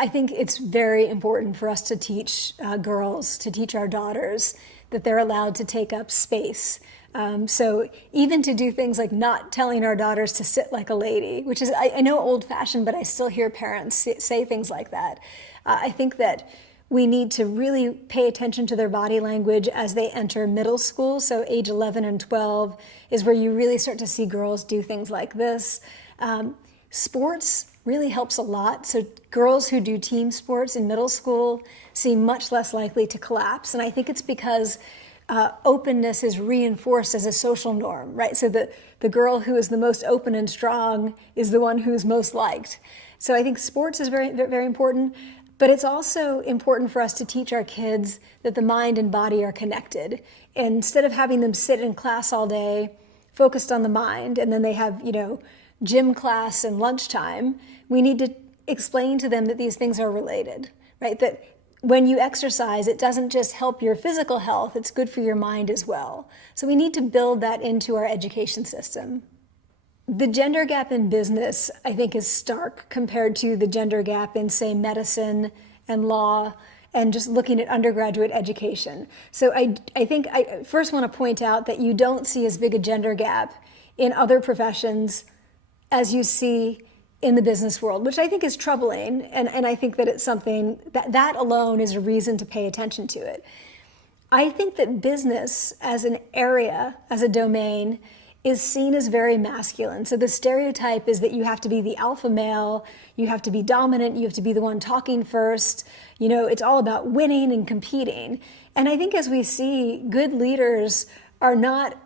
I think it's very important for us to teach girls, to teach our daughters that they're allowed to take up space. So even to do things like not telling our daughters to sit like a lady, which is, I know old-fashioned, but I still hear parents say things like that. I think that we need to really pay attention to their body language as they enter middle school. So age 11 and 12 is where you really start to see girls do things like this. Sports really helps a lot. So girls who do team sports in middle school seem much less likely to collapse. And I think it's because openness is reinforced as a social norm, right? So the girl who is the most open and strong is the one who's most liked. So I think sports is very, very important, but it's also important for us to teach our kids that the mind and body are connected. And instead of having them sit in class all day, focused on the mind, and then they have, gym class and lunchtime, we need to explain to them that these things are related, right? That when you exercise, it doesn't just help your physical health, it's good for your mind as well. So we need to build that into our education system. The gender gap in business, I think, is stark compared to the gender gap in, say, medicine and law and just looking at undergraduate education. So I think I first want to point out that you don't see as big a gender gap in other professions as you see in the business world, which I think is troubling. And I think that it's something that alone is a reason to pay attention to it. I think that business as an area, as a domain, is seen as very masculine. So the stereotype is that you have to be the alpha male, you have to be dominant, you have to be the one talking first. It's all about winning and competing. And I think as we see, good leaders are not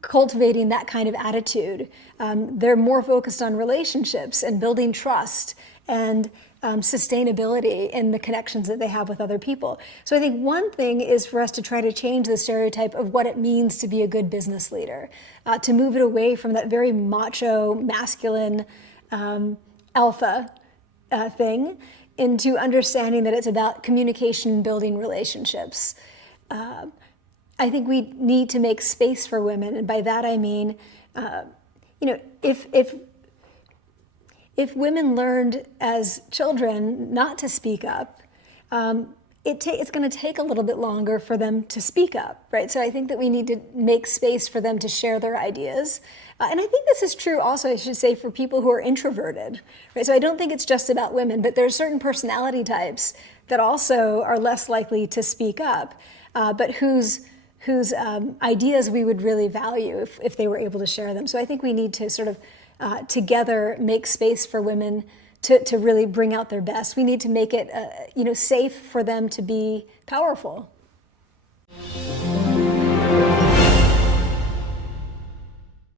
cultivating that kind of attitude. They're more focused on relationships and building trust and sustainability in the connections that they have with other people. So I think one thing is for us to try to change the stereotype of what it means to be a good business leader, to move it away from that very macho, masculine, alpha thing into understanding that it's about communication, building relationships. I think we need to make space for women, and by that I mean, if women learned as children not to speak up, it's going to take a little bit longer for them to speak up, right? So I think that we need to make space for them to share their ideas. And I think this is true also, I should say, for people who are introverted, right? So I don't think it's just about women, but there are certain personality types that also are less likely to speak up, but whose ideas we would really value if they were able to share them. So I think we need to sort of together make space for women to really bring out their best. We need to make it safe for them to be powerful.